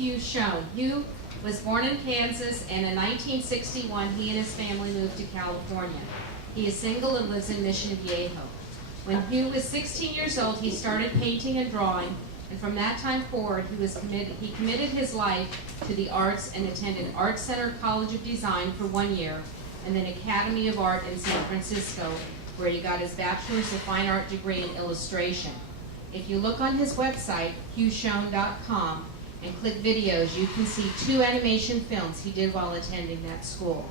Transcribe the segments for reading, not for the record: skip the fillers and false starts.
Hugh Schone. Hugh was born in Kansas, and in 1961 he and his family moved to California. He is single and lives in Mission Viejo. When Hugh was 16 years old, he started painting and drawing, and from that time forward he committed his life to the arts and attended Art Center College of Design for 1 year, and then Academy of Art in San Francisco, where he got his Bachelor's of Fine Art degree in illustration. If you look on his website, hughshone.com, and click videos, you can see 2 animation films he did while attending that school.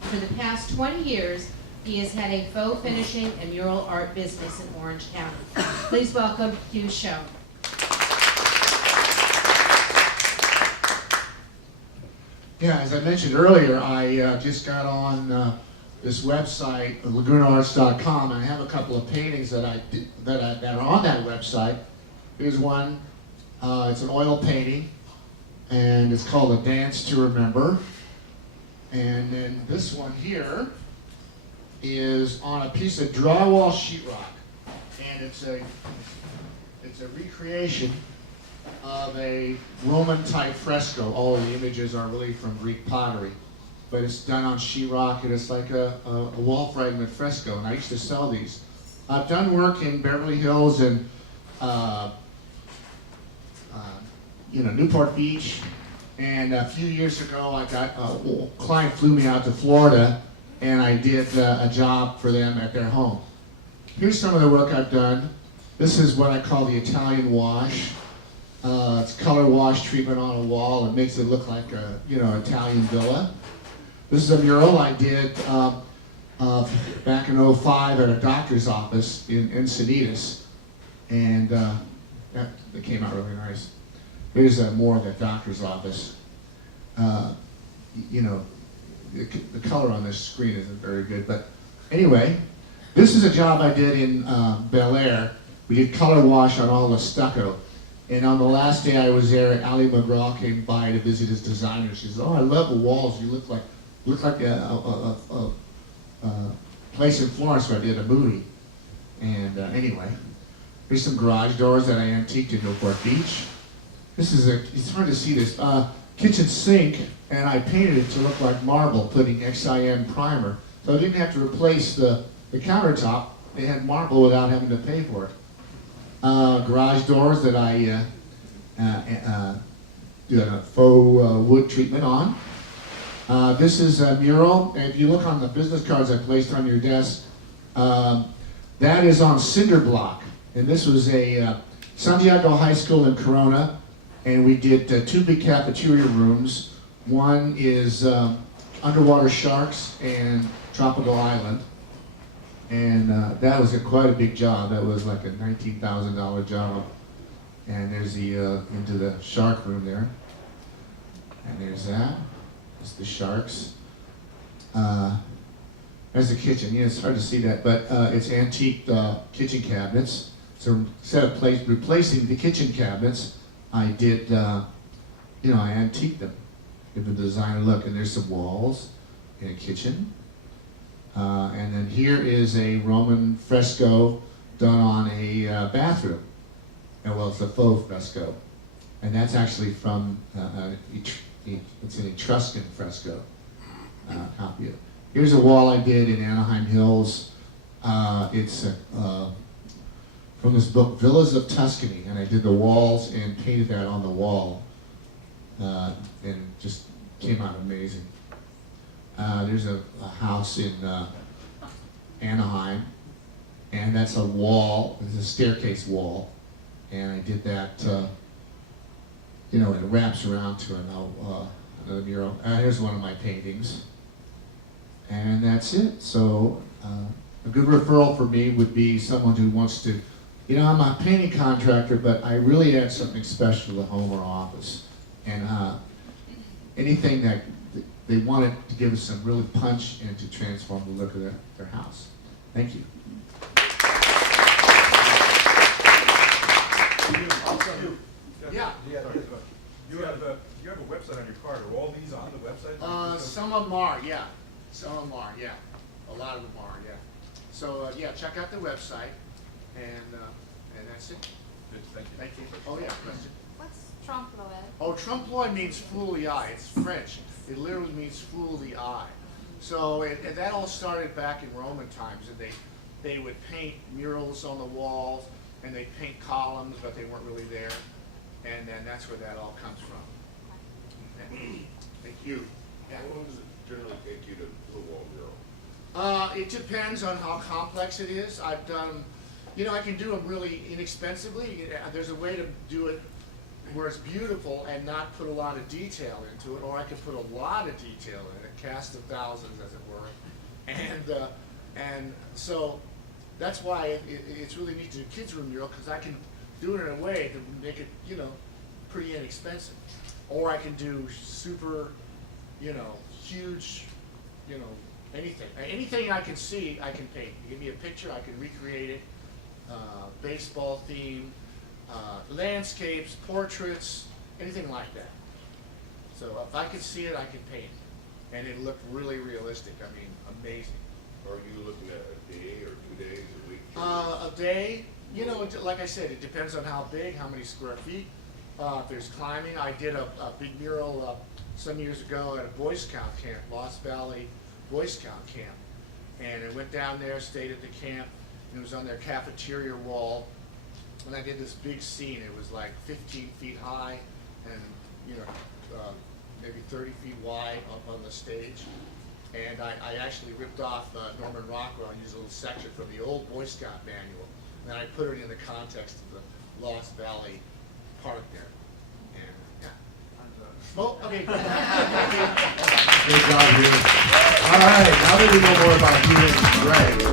For the past 20 years, he has had a faux finishing and mural art business in Orange County. Please welcome Hugh Schone. Yeah, as I mentioned earlier, I just got on this website, lagunaarts.com, and I have a couple of paintings that are on that website. Here's one. It's an oil painting, and it's called A Dance to Remember. And then this one here is on a piece of drywall sheetrock, and it's a recreation of a Roman-type fresco. All the images are really from Greek pottery, but it's done on sheetrock, and it's like a wall fragment fresco, and I used to sell these. I've done work in Beverly Hills and Newport Beach, and a few years ago a client flew me out to Florida, and I did a job for them at their home. Here's some of the work I've done. This is what I call the Italian wash. It's color wash treatment on a wall. It makes it look like a Italian villa. This is a mural I did back in '05 at a doctor's office in Encinitas, and that came out really nice. Here's more of the doctor's office. The color on this screen isn't very good, but anyway, this is a job I did in Bel Air. We did color wash on all the stucco. And on the last day I was there, Ali McGraw came by to visit his designer. She said, "Oh, I love the walls. You look like a place in Florence where I did a movie." And anyway, here's some garage doors that I antiqued in Newport Beach. This is it's hard to see this, kitchen sink, and I painted it to look like marble, putting XIN primer. So I didn't have to replace the countertop. They had marble without having to pay for it. Garage doors that I do a faux wood treatment on. This is a mural, and if you look on the business cards I placed on your desk, that is on cinder block. And this was a Santiago High School in Corona, and we did 2 big cafeteria rooms. One is underwater sharks and tropical island. And that was quite a big job. That was like a $19,000 job. And there's the into the shark room there. And there's that. There's the sharks. There's the kitchen. Yeah, it's hard to see that, but it's antique kitchen cabinets. So instead of replacing the kitchen cabinets, I did, I antiqued them. Give the designer look. And there's some walls in a kitchen. And then here is a Roman fresco done on a bathroom. And well, it's a faux fresco. And that's actually from, it's an Etruscan fresco copy of it. Here's a wall I did in Anaheim Hills. It's from this book, Villas of Tuscany. And I did the walls and painted that on the wall. And just came out amazing. There's a house in Anaheim, and that's a wall. It's a staircase wall, and I did that. It wraps around to another mural. Here's one of my paintings, and that's it. So a good referral for me would be someone who wants to. I'm a painting contractor, but I really add something special to the home or office, and anything that they wanted to give us some really punch and to transform the look of their house. Thank you. Yeah. You have a website on your card. Are all these on the website? Some of them are, yeah. Some of them are, yeah. A lot of them are, yeah. So check out the website, and that's it. Good, thank you. Thank you. Oh yeah, question. Let's trompe-l'oeil? Oh, trompe-l'oeil means fool the eye. It's French. It literally means fool the eye. So, and that all started back in Roman times, and they would paint murals on the walls, and they'd paint columns, but they weren't really there. And then that's where that all comes from. Thank you. Yeah. How long does it generally take you to do a wall mural? It depends on how complex it is. I've done, I can do them really inexpensively. There's a way to do it where it's beautiful and not put a lot of detail into it, or I can put a lot of detail in it, cast of thousands, as it were. And so that's why it's really neat to do kids' room mural, because I can do it in a way to make it, pretty inexpensive. Or I can do super, huge, anything. Anything I can see, I can paint. You give me a picture, I can recreate it. Baseball theme, landscapes, portraits, anything like that. So if I can see it, I can paint it. And it looked really realistic. I mean, amazing. Are you looking at a day or 2 days, a week? A day, like I said, it depends on how big, how many square feet. If there's climbing, I did a big mural some years ago at a Boy Scout camp, Lost Valley Boy Scout camp. And I went down there, stayed at the camp, and it was on their cafeteria wall. And I did this big scene. It was like 15 feet high and, maybe 30 feet wide on the stage. And I actually ripped off Norman Rockwell and used a little section from the old Boy Scout manual. And I put it in the context of the Lost Valley Park there. And, yeah. Oh, okay. Great job, Hugh. All right, now that we know more about Hugh and Greg,